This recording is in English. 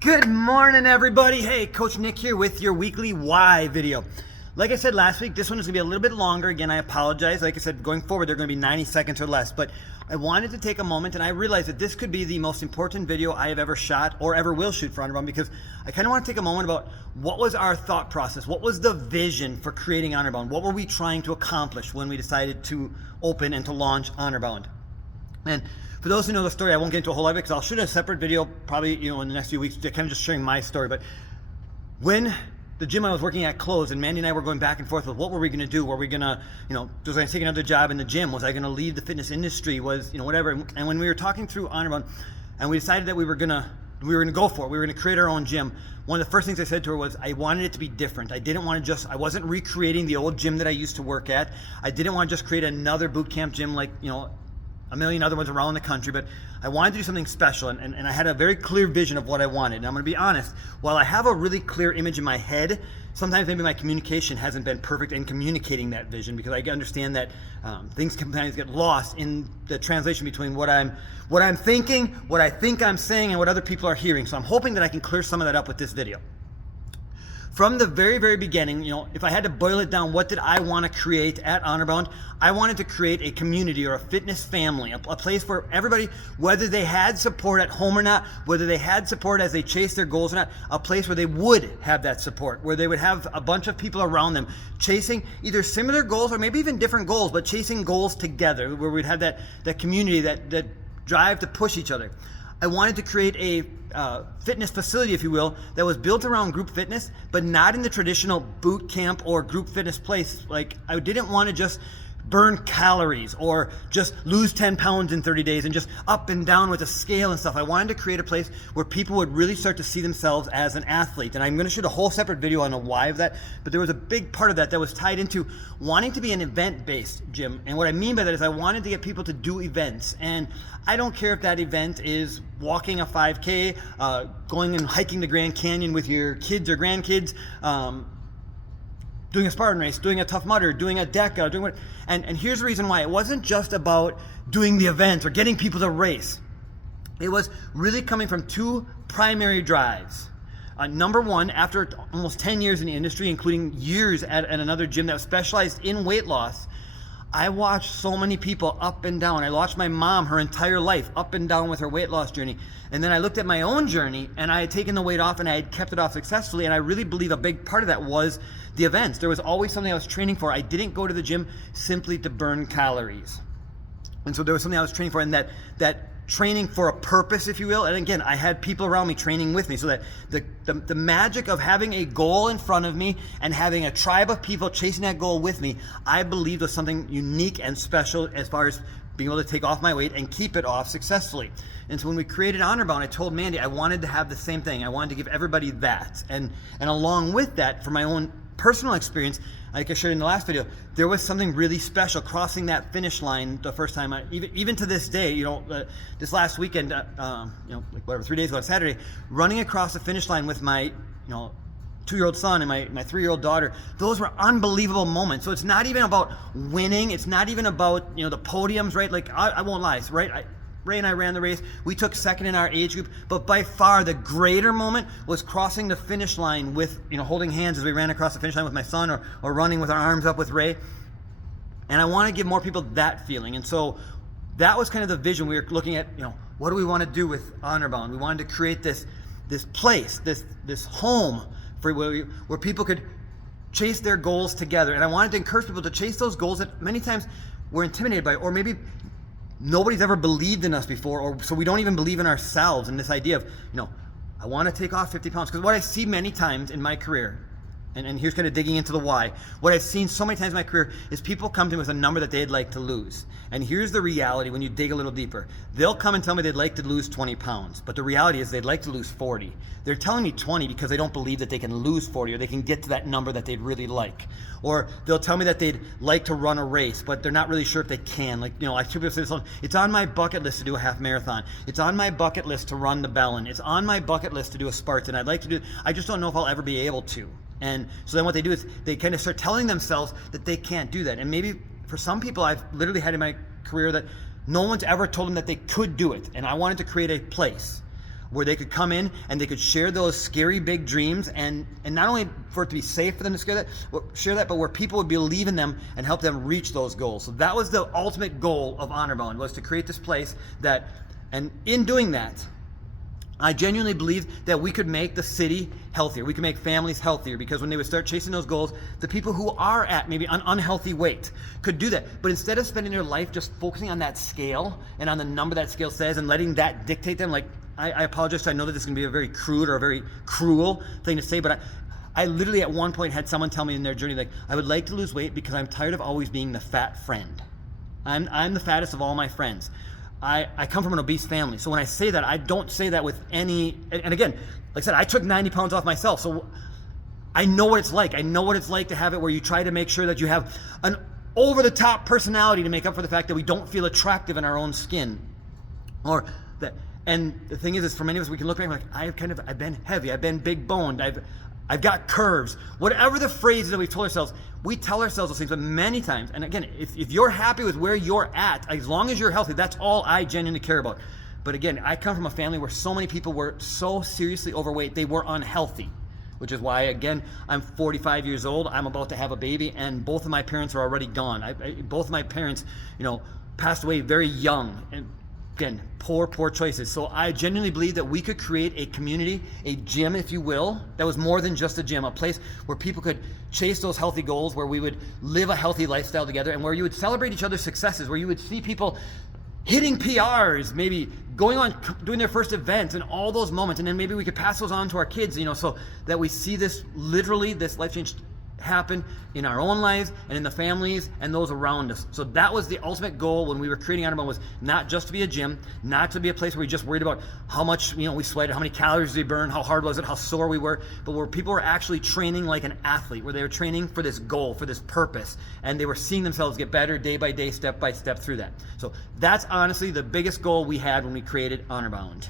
Good morning, everybody. Hey, Coach Nick here with your weekly why video. Like I said last week, this one is going to be a little bit longer. Again, I apologize. Like I said, going forward, they're going to be 90 seconds or less. But I wanted to take a moment, and I realized that this could be the most important video I have ever shot or ever will shoot for Honorbound, because I kind of want to take a moment about what was our thought process? What was the vision for creating Honorbound? What were we trying to accomplish when we decided to open and to launch Honorbound? And for those who know the story, I won't get into a whole lot of it because I'll shoot a separate video probably in the next few weeks, kind of just sharing my story. But when the gym I was working at closed and Mandy and I were going back and forth with what were we going to do? Were we going to, was I going to take another job in the gym? Was I going to leave the fitness industry? Was, whatever. And when we were talking through Honorbound and we decided that we were going to go for it, we were going to create our own gym, one of the first things I said to her was I wanted it to be different. I wasn't recreating the old gym that I used to work at. I didn't want to just create another boot camp gym like, a million other ones around the country, but I wanted to do something special, and I had a very clear vision of what I wanted. And I'm going to be honest, while I have a really clear image in my head, sometimes maybe my communication hasn't been perfect in communicating that vision, because I understand that things can sometimes get lost in the translation between what I'm thinking, what I think I'm saying, and what other people are hearing. So I'm hoping that I can clear some of that up with this video. From the very, very beginning, if I had to boil it down, what did I want to create at Honorbound? I wanted to create a community or a fitness family, a place where everybody, whether they had support at home or not, whether they had support as they chased their goals or not, a place where they would have that support, where they would have a bunch of people around them chasing either similar goals or maybe even different goals, but chasing goals together, where we'd have that community, that drive to push each other. I wanted to create a fitness facility, if you will, that was built around group fitness, but not in the traditional boot camp or group fitness place. Like, I didn't want to just burn calories or just lose 10 pounds in 30 days and just up and down with a scale and stuff. I wanted to create a place where people would really start to see themselves as an athlete. And I'm going to shoot a whole separate video on the why of that, but there was a big part of that was tied into wanting to be an event-based gym. And what I mean by that is I wanted to get people to do events. And I don't care if that event is walking a 5K, going and hiking the Grand Canyon with your kids or grandkids, doing a Spartan race, doing a Tough Mudder, doing a DECA, doing what, and here's the reason why. It wasn't just about doing the event or getting people to race. It was really coming from two primary drives. Number one, after almost 10 years in the industry, including years at another gym that was specialized in weight loss, I watched so many people up and down. I watched my mom her entire life up and down with her weight loss journey. And then I looked at my own journey, and I had taken the weight off and I had kept it off successfully. And I really believe a big part of that was the events. There was always something I was training for. I didn't go to the gym simply to burn calories. And so there was something I was training for, and that training for a purpose, if you will. And again, I had people around me training with me, so that the magic of having a goal in front of me and having a tribe of people chasing that goal with me, I believed was something unique and special as far as being able to take off my weight and keep it off successfully. And so when we created Honorbound, I told Mandy I wanted to have the same thing. I wanted to give everybody that. And along with that, for my own personal experience, like I shared in the last video, there was something really special crossing that finish line the first time. Even to this day, this last weekend, like whatever, 3 days ago on Saturday, running across the finish line with my, 2-year-old son and my 3-year-old daughter, those were unbelievable moments. So it's not even about winning. It's not even about, the podiums, right? Like, I won't lie, right? Ray and I ran the race. We took second in our age group, but by far the greater moment was crossing the finish line with, holding hands as we ran across the finish line with my son, or running with our arms up with Ray. And I want to give more people that feeling. And so that was kind of the vision. We were looking at, what do we want to do with Honorbound? We wanted to create this place, this home where people could chase their goals together. And I wanted to encourage people to chase those goals that many times we're intimidated by, or maybe nobody's ever believed in us before, or so we don't even believe in ourselves. And this idea of, I want to take off 50 pounds. Because what I see many times in my career, and here's kind of digging into the why, what I've seen so many times in my career is people come to me with a number that they'd like to lose. And here's the reality when you dig a little deeper. They'll come and tell me they'd like to lose 20 pounds, but the reality is they'd like to lose 40. They're telling me 20 because they don't believe that they can lose 40 or they can get to that number that they'd really like. Or they'll tell me that they'd like to run a race, but they're not really sure if they can. Like, I should be able to say, it's on my bucket list to do a half marathon. It's on my bucket list to run the Bellin. It's on my bucket list to do a Spartan. I'd like to do, I just don't know if I'll ever be able to. And so then what they do is they kind of start telling themselves that they can't do that. And maybe for some people I've literally had in my career that no one's ever told them that they could do it. And I wanted to create a place, where they could come in and they could share those scary big dreams, and not only for it to be safe for them to share that, but where people would believe in them and help them reach those goals. So that was the ultimate goal of HonorBound, was to create this place that, and in doing that, I genuinely believe that we could make the city healthier. We could make families healthier, because when they would start chasing those goals, the people who are at maybe an unhealthy weight could do that. But instead of spending their life just focusing on that scale and on the number that scale says and letting that dictate them, like, I apologize, I know that this is going to be a very crude or a very cruel thing to say, but I literally at one point had someone tell me in their journey, like, I would like to lose weight because I'm tired of always being the fat friend. I'm the fattest of all my friends. I come from an obese family. So when I say that, I don't say that with any, and again, like I said, I took 90 pounds off myself. So I know what it's like. I know what it's like to have it where you try to make sure that you have an over-the-top personality to make up for the fact that we don't feel attractive in our own skin. Or that, and the thing is for many of us, we can look back and like, I've been heavy, I've been big boned, I've got curves. Whatever the phrase that we've told ourselves, we tell ourselves those things, but many times, and again, if you're happy with where you're at, as long as you're healthy, that's all I genuinely care about. But again, I come from a family where so many people were so seriously overweight, they were unhealthy, which is why, again, I'm 45 years old, I'm about to have a baby, and both of my parents are already gone. Both of my parents, passed away very young, and again, poor choices. So I genuinely believe that we could create a community, a gym, if you will, that was more than just a gym, a place where people could chase those healthy goals, where we would live a healthy lifestyle together, and where you would celebrate each other's successes, where you would see people hitting PRs, maybe going on, doing their first event, and all those moments. And then maybe we could pass those on to our kids, so that we see this life change happen in our own lives and in the families and those around us. So that was the ultimate goal when we were creating HonorBound, was not just to be a gym, not to be a place where we just worried about how much we sweated, how many calories we burned, how hard was it, how sore we were, but where people were actually training like an athlete, where they were training for this goal, for this purpose, and they were seeing themselves get better day by day, step by step through that. So that's honestly the biggest goal we had when we created HonorBound.